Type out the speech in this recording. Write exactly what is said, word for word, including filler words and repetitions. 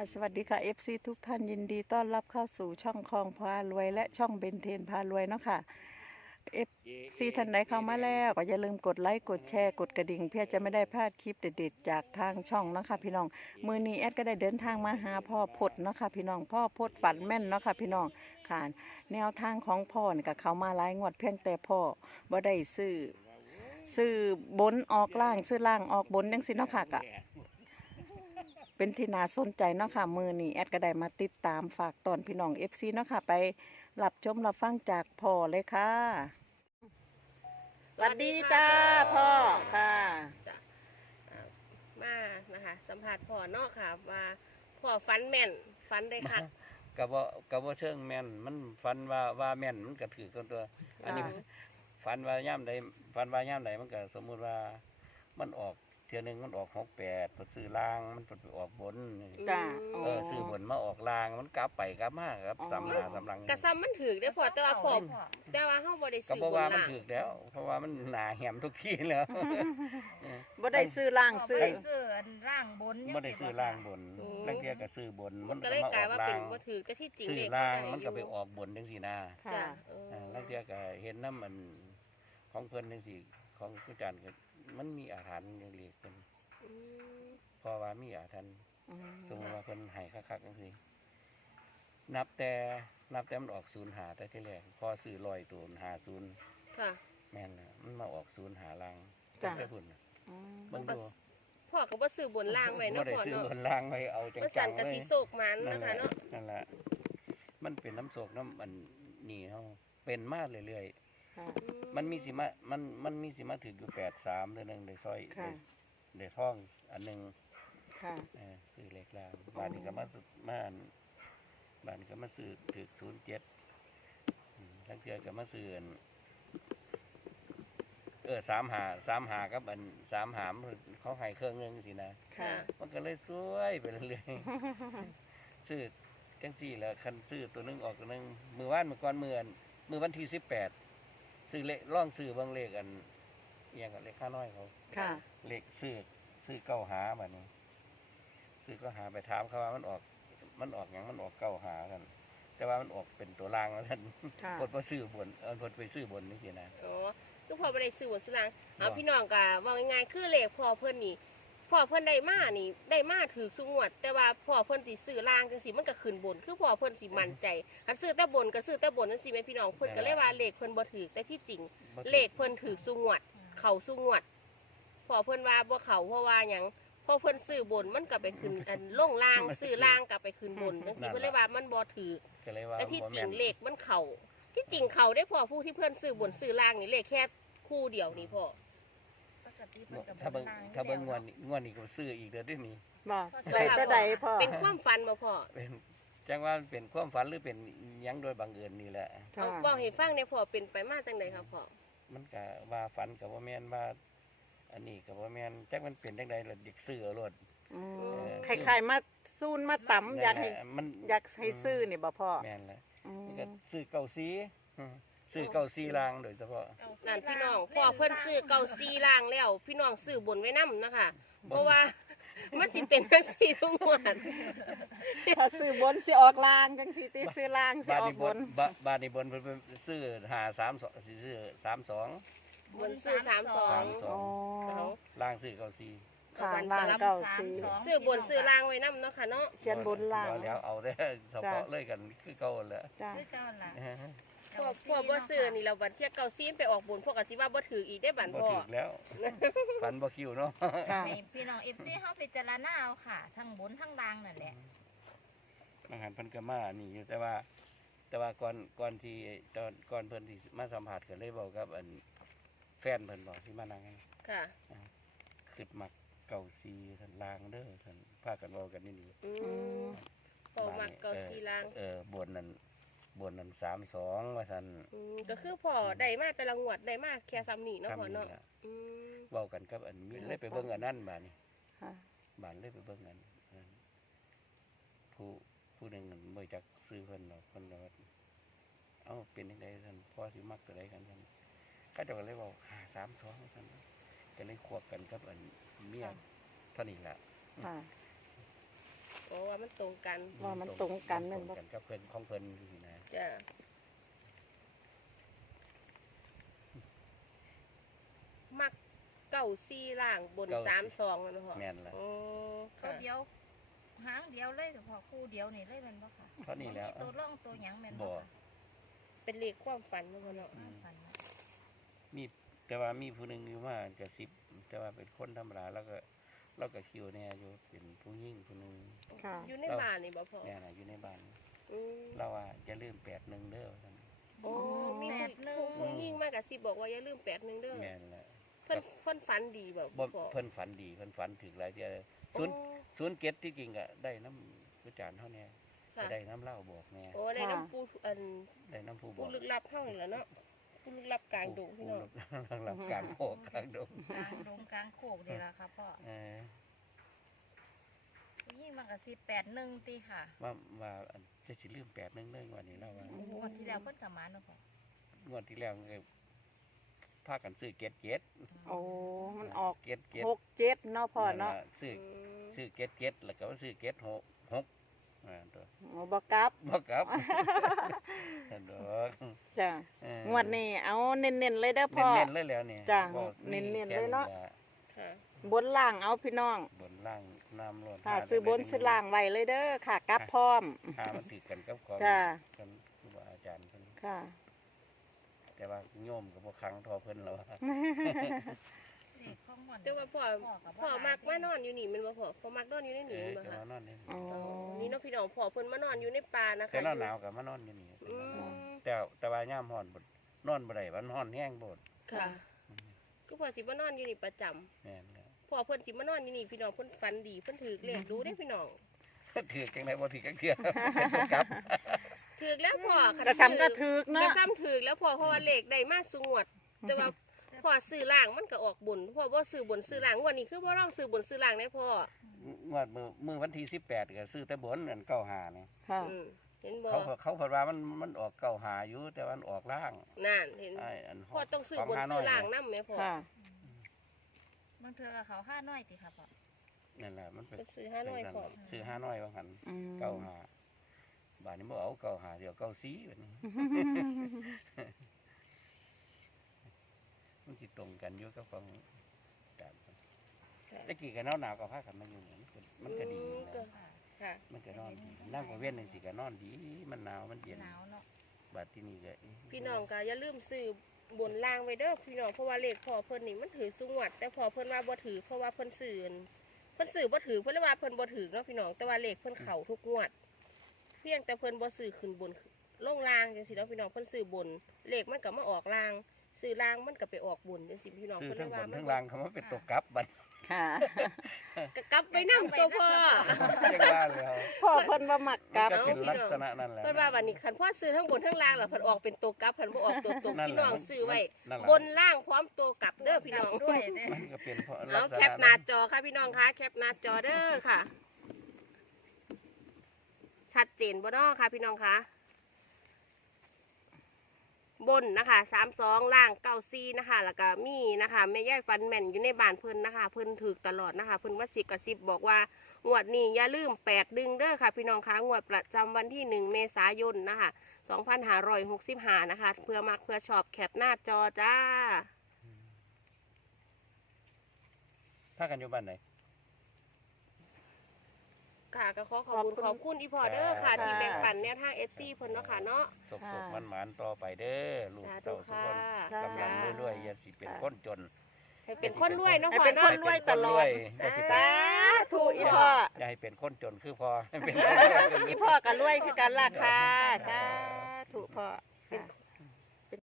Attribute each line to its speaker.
Speaker 1: สวัสดีค่ะ เอฟ ซี ทุกท่านยินดีต้อนรับเข้าสู่ช่องคลองพารวยและช่องเบนเทนพารวยเนาะค่ะ เอฟ ซี ท่านใดเข้ามาแล้วก็อย่าลืมกดไลค์กดแชร์กดกระดิ่งเพื่อจะไม่ได้พลาดคลิปเด็ดๆจากทางช่องเนาะค่ะพี่น้องมือนี้แอดก็ได้เดินทางมาหาพ่อพดเนาะค่ะพี่น้องพ่อพดฝันแม่นเนาะค่ะพี่น้องค่ะแนวทางของพ่อนี่ก็เข้ามาหลายงวดเพียงแต่พ่อบ่ได้ซื้อซื้อบนออกล่างซื้อล่างออกบนจังซี่เนาะค่ะกะเป็นที่น่าสนใจเนาะค่ะมือนี้แอดก็ได้มาติดตามฝากตอนพี่น้อง เอฟ ซี เนาะค่ะไปรับชมรับฟังจากพ่อเลยค่ะสวัสดีจ้าพ่อค่ะ
Speaker 2: จ้ะอ่ามานะคะสัมผัสพ่อเนาะค่ะว่าพ่อฟันแม่นฟันได้คัก
Speaker 3: กะบ่กะบ่เชิงแม่นมันฝันว่าว่าแม่นมันก็ถือกันตัว อันนี้ฝันว่าย่ามใดฝันว่าย่ามใดมันก็สมมุติว่ามันออกเทื่อหนึงมันออกหกแปดพอซื้อล่างมันไปออกบน
Speaker 1: จ้ะ
Speaker 3: เออซื้อบนมาออกล่างมันกลับไปกลับมาครับ
Speaker 1: อ๋อ
Speaker 3: สำหน้าสำหลัง
Speaker 2: กระซ้ำมันถือได้พอแต่ว่าพ่อแต่ว่าเฮาบ่ได้
Speaker 3: ก็
Speaker 2: ซื้อ
Speaker 3: เพราะ
Speaker 2: บน
Speaker 3: ว่ามัน
Speaker 2: ล่าง
Speaker 3: ถือแล้ว เพราะว่ามันหนาแหมทุกที่แล้ว
Speaker 1: บ่ได้ซื้อล่างซื้อ
Speaker 4: บ่ได้ซื้ออันร่างบนจัง
Speaker 3: บ่ได้
Speaker 4: ซี้
Speaker 3: ซื้อ
Speaker 4: บ่
Speaker 3: ล่าง
Speaker 4: ค่ะ
Speaker 3: บนแล้วเที่ยก็ซื้อบน
Speaker 2: มั
Speaker 3: มัน น
Speaker 2: ก็
Speaker 3: ก็
Speaker 2: เลย
Speaker 3: มาก
Speaker 2: ลา
Speaker 3: อย อก
Speaker 2: ว่า
Speaker 3: ล่า
Speaker 2: เป็น
Speaker 3: ง
Speaker 2: บ่ถือแต่ที่จริง
Speaker 3: ซื้อ
Speaker 2: เลข
Speaker 3: ล่าง
Speaker 2: ด้
Speaker 3: มันก็ไป
Speaker 2: ยู่
Speaker 3: ออกบนจังซี่นะ
Speaker 1: ค่ะ
Speaker 2: จ้ะเออ
Speaker 3: เออแล้วเที่ยก็เห็นน้ำมันของเพิ่นจังซี่ของผู้จันก็มันมีอาถรรพ์อย่างเรียกเพิ่น
Speaker 2: อืม
Speaker 3: เพราะว่ามีอาถรรพ์
Speaker 1: อืม
Speaker 3: สมมติว่าเพิ่นให้คักๆจังซี่นับแต่นับแต่มันออกศูนย์หาแต่ที่แรกพอซื้อร้อยตัวหาศูนย์
Speaker 2: ค่ะ
Speaker 3: แม่นน่ะมันมาออกศูนย์หาล่าง
Speaker 1: จ้ะ
Speaker 3: ได้พุ่นน่ะ
Speaker 1: อืม
Speaker 3: เบิ่งดู
Speaker 2: พ่อก็บ่ซื้อบนล่างไว้
Speaker 3: บ่
Speaker 2: เนาะ
Speaker 3: ได้
Speaker 2: พ่อ
Speaker 3: ซื้อ
Speaker 2: เนาะ
Speaker 3: บนล่างไว้เอาจั
Speaker 2: บ่สั่
Speaker 3: ง
Speaker 2: น
Speaker 3: ๆ
Speaker 2: ก็
Speaker 3: เลย
Speaker 2: สิโศกมัน
Speaker 3: นั่น
Speaker 2: นะ
Speaker 3: แห
Speaker 2: คะ
Speaker 3: ละ
Speaker 2: เนาะ
Speaker 3: นั่นแหละมันเป็นน้ำโศกน้ำอันนี่เฮาเป็นมาเรื่อย
Speaker 1: ค่ะ
Speaker 3: ๆมันมีสิมามันมันมีสิมาถึงอยู่แปดสามเดือนหนึงได้ซอย
Speaker 1: ค่ะ
Speaker 3: ได้ได้ท่องอันหนึง
Speaker 1: ค่ะ
Speaker 3: เออซื้อเลขลางบ้านนี้ก็มาสุดมาอันบ้านนี้ก็มาซื้อถึกศูนย์เจ็ดทั้งเทือก็มาซื้ออันเออสามหาสามหากับอันสามหามเขาให้เครื่องเงินสินะ
Speaker 1: ค่ะ
Speaker 3: มันก็เลยสวยไปเรื่อยๆ ซื้อจังสี่แหล้วคันซื้อตัวหนึงออกตัวหนึงมือว่านมือก่อนมืออันมือวันที่สิบแปดซื้อเลขร่องซื้อบางเลขอันเอียงกับเลขข้าน้อยเขา
Speaker 1: ค่ะ
Speaker 3: เลขซื้อซื้อเก้าหาแบบนี้ซื้อก็หาไปถามเขาว่ามันออกมันออกอย่างมันออกเก้าหากันแต่ว่ามันออกเป็นตัวล่างแล้วกัน
Speaker 1: ค่ะ
Speaker 3: กดไปซื้อบนเออกดไปซื้อบนนี่สินะ
Speaker 2: อ๋อคือพ่อบ่ได้ซื้อบนซื้อล่างเอา
Speaker 3: บ่
Speaker 2: พี่น้องก็ว่าง่ายๆคือเลขพ่อเพิ่นนี่พ่อเพิ่นได้มานี่ได้มาถือสุงวด แต่ว่าพ่อเพิ่นสิซื้อล่างจังซี่มันก็ขึ้นบน คือพ่อเพิ่นสิมั่นใจคันซื้อแต่บนก็ซื้อแต่บนจังซี่แม่พี่น้องเพิ่นก็เลยว่าเลขเพิ่นบ่ถือแต่ที่จริง
Speaker 3: บ่ถูก
Speaker 2: เลขเพิ่นถือสุงวด เข้าสุงวดพ่อเพิ่นว่าบ่เข้าเพราะว่าหยังพอเพิ่นซื้อบนมันก็ไปขึ้นอันลงล่างซื้อล่างก็ไปขึ้นบนจังซี่เพิ่นเลยว่ามันบ่ถือ
Speaker 3: ก็เลยว่า
Speaker 2: แต่ที่
Speaker 3: บ่
Speaker 2: จริ
Speaker 3: แม่
Speaker 2: ง
Speaker 3: น
Speaker 2: เลขมันเข้าที่จริงเข้าได้พ่อผู้ที่เพิ่นซื้อบนซื้อล่างนี่เลขแค่คู่เดียวนี่พ่อ
Speaker 4: ปกติเพิ่นก็
Speaker 3: ถ้าเบิ่ง
Speaker 4: ล่าง
Speaker 3: ถ้าเบิ่งงวด
Speaker 4: อยู่
Speaker 3: นี้งวดนี้ก็ซื้ออีกเด้อเด้วยวนี่
Speaker 1: บ่ได้แต่ใดพ่อ
Speaker 2: เป็นความฝันมาพ่อ
Speaker 3: เป็นจังว่ามันเป็นความฝันหรือเป็นหยังโดยบังเอิญนี่แหละ
Speaker 1: ค่ะ
Speaker 2: เอาบอกให้ฟังเนี่ยพ่อเป็นไปมาจังไดครับพ่อ
Speaker 3: มันก็ว่าฝันกับว่าแม่นว่า อันนี้กับว่าแม่นจักมันเป็นจังใดล่ะเด็กซื้อเอาโลด
Speaker 1: อืม
Speaker 3: เออ
Speaker 1: คล้ายๆมาซูนมาตำอยากให้
Speaker 3: นั่นแหละมัน
Speaker 1: อยากให้ซื้อนี่บ่พ่อ
Speaker 3: แม่นแหละ
Speaker 1: อืม
Speaker 3: นี่ก็ซื้อเก่าซีอืมซื้อเก่าซีลางโดยเฉพาะ
Speaker 4: เอา
Speaker 2: นั่นพี่น้องพ่อเพิ่นซื้อเก่าซีล่างแล้ว พี่น้องซื้อบนไว้นํนะคะเพราะว่ามันสิเป็นจังซี่ทุกงวด
Speaker 1: ถ้าซื้อบนสิออกล่างจังสิติซื้อล่างสิ
Speaker 3: บ้าน
Speaker 1: ออ
Speaker 3: นี้
Speaker 1: ก
Speaker 3: บบ น
Speaker 1: น
Speaker 3: บาบ้านนี้บนเพิ่นเพิ่นซื้อหาสามสองสิซื้อสามสอง
Speaker 2: บนซื้อสามสอง
Speaker 3: สามสอ
Speaker 1: อ๋อง
Speaker 2: เอา
Speaker 3: ล่างซื้อเก่าซี
Speaker 1: ค่ะ
Speaker 2: วัน
Speaker 1: ล่าง
Speaker 2: สลับ
Speaker 1: เก้า
Speaker 4: สาม
Speaker 1: สี่
Speaker 4: สอง
Speaker 2: ซื้อบนซื้อล่างไว้นํเนาะค่ะเนาะ
Speaker 1: เขียนบนล่าง
Speaker 3: บ่แล้วเอาได้อเฉพาะเลยกันคือเก่าแหล้ว
Speaker 1: จ้า
Speaker 4: คือเก่าล่ะ
Speaker 2: พ่อพ่อบ่ซื้อนี่แล้วบัดเที่ยเก่าซีไปออกบนพวกก็สิว่าบ่ถืออีกได้บัด
Speaker 3: บ่
Speaker 2: พ่อ
Speaker 3: ถึกแล้วฝันบ่คิวเนาะ
Speaker 1: ค่ะ
Speaker 4: ให้พี่น้อง เอฟ ซี เฮาพิจารณาเอาค่ะ ทั้งบนทั้งล่างนั่นแหละ
Speaker 3: บางหันเพิ่นก็มานี่อยู่แต่ว่า แต่ว่าก่อนก่อนที่ตอนก่อนเพิ่นที่มาสัมผัสกันเลยบอกกับอันแฟนเพิ่นบอกที่มานั่ง
Speaker 2: ค่ะ
Speaker 3: ขึ้นมักเก่าซีท่านลางเด้อท่านพากันเว้ากันนี่นี่
Speaker 2: อืมพ่อมักเก่าซีล่าง
Speaker 3: เออบนนั้นบนนั้นสามสองว่าท่าน
Speaker 2: อืมก็คือพ่อได้มาแต่ละงวดได้มาแค่ซ้ำนี่เนาะพ่อ
Speaker 3: ทำนี่
Speaker 2: เนาะ
Speaker 3: ล่ะ
Speaker 2: อืม
Speaker 3: เว้ากันกับอันมีเลยไปเบิ่งอันนั้นบาดนี้
Speaker 1: ค่ะ
Speaker 3: บานเลยไปเบิ่งอันอันผู้ผู้หนึงนั่นบ่จักซื้อเพิ่นดอกเพิ่นว่าเอ้าเป็นจังไดท่านพ่อสิมักตัวใดกันท่านเขาเจ้าก็เลยเว้าห้าสามสองท่านก็เลยควบกันกับอันเมียเท่านี้ล่ะ
Speaker 1: ค่ะ
Speaker 2: โอ้ว่ามันตรงกัน
Speaker 1: ว่ามันตรงกันแม่นบ่
Speaker 3: ตรงกันกับเพิ่นของเพิ่นนี่นะ
Speaker 2: จ้ะมักเก้าซี่ล่างบนสามสองมันพอ
Speaker 3: แม่นละ
Speaker 2: โอ้
Speaker 4: ตั
Speaker 2: ค่ะ
Speaker 4: วเดียวหางเดียวเลยเฉพาะคู่เดียวนี่เลยแมันบ่ค่ะ
Speaker 3: เท่านี้แล้ว
Speaker 4: มีตัวร่องตัวหยังแม่น
Speaker 3: บ่
Speaker 4: บ่ค่ะ
Speaker 2: เป็นเลขความฝันมันบ่เนาะ
Speaker 3: อืม
Speaker 4: ฝันนะ
Speaker 3: มีแต่ว่ามีผู้หนึงอยู่ว่ากระซิบแต่ว่าเป็นคนธรรมดาแล้วก็เราก็คิวเนี่ยอยู่เป็นผู้หญิงผู้หนึง
Speaker 1: ค่ะ
Speaker 2: อยู่ในบ้านนี่บ่พอ
Speaker 3: แม่น่ะอยู่ในบ้าน
Speaker 2: อืม
Speaker 3: เราว่าอย่าลืมแปดหนึ่งเด้อว่าซั่น
Speaker 2: โอ้มี
Speaker 4: แป
Speaker 2: ผู้
Speaker 4: ดหนึ่ง
Speaker 2: ผู้ยิ่งมากกับสิบอกว่าอย่าลืมแปดหนึ่งเด้อ
Speaker 3: แม่นละ
Speaker 2: เพิ่นเพิ่นฝันดีแบบ
Speaker 3: บ่
Speaker 2: พอ
Speaker 3: เพิ่นฝันดีเพิ่นฝันถึงหลายเที่ยเลย
Speaker 2: โอ้
Speaker 3: ศูนย์ศูนย์เก็ดที่จริงก็ได้น้ำผู้จานเท่านี้
Speaker 2: ค่ะ
Speaker 3: ได้น้ำเหล้าบอกแน่
Speaker 2: โอ้ได้น้ำปูอัน
Speaker 3: ได้น้ำผู้บ
Speaker 2: ปู
Speaker 3: อก
Speaker 2: ลึกลับเท่านี้แหละเนาะปูลึกลับกลางดงพี่น้อง
Speaker 3: ผู้รับกลางโคกกลางดง
Speaker 4: กลางดงกลางโคกนี่ล่ะค่ะพ่อ
Speaker 3: เออ
Speaker 4: ยิ่งมันก็สิแปดหนึ่งตีค่ะ
Speaker 3: ว่าว่าอันจะสิลืมแปดหนึ่งเรื่องวันนี้แล้วว่าง
Speaker 4: วดที่แล้วเพิ่นก็มาเนาะพ่อง
Speaker 3: วดที่แล้วก็พากันซื้อเก็ดเก็ด
Speaker 1: โอ้มันออก
Speaker 3: เก็ดเก็ด
Speaker 1: หกเจ็ดเนาะพ่อเนาะ
Speaker 3: ล่ซื้อ
Speaker 2: อืม
Speaker 3: ซื้อเก็ดเก็ดแล้วก็ว่าซื้อเก็ดหกหกอ่าตัว
Speaker 1: โอ้บ่กลับ
Speaker 3: บอกครับนั่นดอก
Speaker 1: จ้ะ
Speaker 3: เออง
Speaker 1: วดนี้เอาเน้นๆเลยเด้อพ่อ
Speaker 3: เน้นๆเลยแล้วนี่
Speaker 1: จ้ะ
Speaker 3: บอก
Speaker 1: เน้นๆ
Speaker 3: มีแค่
Speaker 1: เลยเนาะ
Speaker 3: แห
Speaker 2: ค่ะ
Speaker 1: บนล่างเอาพี่น้อง
Speaker 3: บนล่างน้ำล้น
Speaker 1: ค่ะ
Speaker 3: หา
Speaker 1: ซื้อบนซื้อล่างไว้เลยเด้อค่ะกลับพร้อม
Speaker 3: หามันติดกันกับของ
Speaker 1: จ้ะ
Speaker 3: กันครูบาอาจารย์เพิ่น
Speaker 1: ค่ะ
Speaker 3: แต่ว่าโยมกับพวกครั้งทอเพิ่นแล้วว่า
Speaker 4: เลขของม่วน
Speaker 2: แต่ว่าพ่อ
Speaker 4: กับ
Speaker 2: พ่อมักมานอนอยู่นี่แมันบ่พ่อพ่อมักนอนอยู่ใน
Speaker 3: เอ
Speaker 2: นี่
Speaker 3: อ
Speaker 2: แม่นบ่
Speaker 3: จะ
Speaker 2: คะ
Speaker 3: มานอนนี่
Speaker 1: อ๋อ
Speaker 2: อ๋อนี่เนาะพี่น้องพ่อเพิ่นมานอนอยู่ในป่านะคะ
Speaker 3: แต่หน้า
Speaker 2: อยู่
Speaker 3: หนาวกับมานอนอยู่นี่
Speaker 2: อืม
Speaker 3: แต่แต่ว่าย่ามฮ้อนบ่นอนบ่ได้มันฮ้อนแห้งโบด
Speaker 2: ค่ะคือพ่อสิมานอนอยู่นี่ประจำ
Speaker 3: แม่นแล้ว
Speaker 2: พ่อเพิ่นสิมานอนอยู่นี่พี่น้องเพิ่นฝันดีเพิ่นถือเลขรู้ได้พี่น้อง
Speaker 3: ถือจังไดบ่ถือจังเทื่อเป็นกลับ
Speaker 2: ถือแล้วพ่อคัน
Speaker 1: กระทำกระ
Speaker 2: ซื้อ
Speaker 1: ทึก
Speaker 2: กระ
Speaker 1: เนาะ
Speaker 2: ซ้ำถือแล้วพ่อเพราะว่าเลขได้มาสูงวด แต่ว่าพ่อซื้อล่างมันก็ออกบนพ่อบ่ซื้อบนซื้อล่างงวันนี้คือบ่ลองซื้อบนซื้อล่างได้พ่อง
Speaker 3: วดมื้อมื้อวันที่สิบแปดก็ซื้อแต่บนอันเก้าห้านี่
Speaker 1: ค่ะ
Speaker 2: อืมเห็นบ่
Speaker 3: เขาเขาเพิ่นว่ามันมันออกเก้าห้าอยู่แต่ว่ามันออกล่าง
Speaker 2: นั่นเห็น
Speaker 3: ไอ้อัน
Speaker 2: พ่อต้องซื้อบนซื้อล่างนำแม่พ่อ
Speaker 1: ค่ะ
Speaker 4: บางเทื่อก็เขาห้าน้อยติค่ะพ่อ
Speaker 3: นั่นแหละมันเป็น
Speaker 2: เพิ่นซื้อห้าน้อยพ่อ
Speaker 3: ซื้อห้าน้อยว่าหัน
Speaker 1: อืม
Speaker 3: เก้าห้าบาทนี้บ่เอาเก้าห้าเดี๋ยวเก้าสี่แบบนี้ มันสิตรงกันอยู่กับของการตะกี้ก็หนาวหนาวๆก็พากันมาอยู่นี่มันก็มันก็ดี
Speaker 2: อืมก็
Speaker 3: นะ
Speaker 4: ค่ะ
Speaker 2: ค่ะ
Speaker 3: มันก็นอนดีนั่งกับเว้นนึงสิก็นอนดี มันหนาวมันเย็น
Speaker 4: หนาวเนาะ
Speaker 3: บาดที่นี่ก็
Speaker 2: พี่น้องก็อย่าลืมซื้อบนล่างไว้เด้อพี่น้องเพราะว่าเลขพ่อเพิ่นนี่มันถือสูงวัดแต่พ่อเพิ่นว่าบ่ถือเพราะว่าเพิ่นซื้ออันเพิ่นซื้อบ่ถือเพิ่นเลยว่าเพิ่นบ่ถือเนาะพี่น้องแต่ว่าเลขเพิ่นเข้าทุกงวด เพียงแต่เพิ่นบ่ซื้อขึ้นบนลงล่างจังซี่เนาะพี่น้องเพิ่นซื้อบนเลขมันก็มาออกล่างซื้อล่างมันก็ไปออกบนจังซี่พี่น้อง
Speaker 3: ซื้อ
Speaker 2: เพิ่นเล
Speaker 3: ทั้ง
Speaker 2: ย
Speaker 3: บ
Speaker 2: ว่าน มัน
Speaker 3: ทั้งล่างเขามาเป็นตัวกลับบัด
Speaker 1: ค่ะ
Speaker 2: ก็กลับไปนำตัวพ่อ
Speaker 3: จังว่าเลย
Speaker 1: พ่อเพิ่นบ่มักกลับ
Speaker 3: ก็เป็นลักษณะนั่นแหละ
Speaker 2: เพิ่นว่าวันนี้คันพ่อซื้อทั้งบนทั้งล่างแล้วเพิ่นออกเป็นตัวกลับเพิ่นบ่ออกตัวตรง
Speaker 3: นั่น
Speaker 2: พี่
Speaker 3: แหละ
Speaker 2: น้องซื้อไว้
Speaker 3: นั่นแหละ
Speaker 2: บนล่างพร้อมตัวกลับเด้อพี่น้อง
Speaker 4: ด้วยเด้อ
Speaker 3: มันก็เป็นเพราะ
Speaker 2: เอาแคปหน้าจอค่ะพี่น้องคะแคปหน้าจอเด้อค่ะ ชัดเจนบ่เนาะค่ะพี่น้องคะบนนะคะสามสองล่างเก้าซีนะคะ แล้วก็มีนะคะแม่ย่ายฟันแม่นอยู่ในบ้านเพิ่นนะคะ เพิ่นถือตลอดนะคะ เพิ่นว่าสิกระซิบบอกว่างวดนี้อย่าลืมแปดดึงเด้อค่ะ พี่น้องคะงวดประจำวันที่หนึ่งเมษายนนะคะสองพันห้าร้อยหกสิบห้านะคะ เพื่อมักเพื่อชอบแคปหน้าจอจ้า
Speaker 3: ถ้ากันอยู่บ้านไหน
Speaker 2: ค่ะก็ขอขอบคุณขอบคุณอีพอเดอร์ค่ะ ที่แบ่งปันแนวทาง เอฟ ซี เพิ่นเนาะค่ะเนาะ
Speaker 3: สกสกมันหมานๆต่อไปเด้อลูก
Speaker 2: สาธุ
Speaker 3: เต้าทุกคน
Speaker 2: ค่ะ
Speaker 3: กำลังรวยๆอย่าสิเป็นคนจน
Speaker 2: ให้เป็นคนรวยเนาะ
Speaker 1: ให้
Speaker 2: พ่อ
Speaker 1: เป็นค
Speaker 2: เนาะ
Speaker 1: นรวยตลอด
Speaker 3: อย่าสิ
Speaker 1: สาธุอีพ่อ
Speaker 3: อย่าให้เป็นคนจนคือพอให้เป็นคนรวยจน
Speaker 1: อีพ่อก็รวยคือกันล่ะค่ะสาธุพ่อ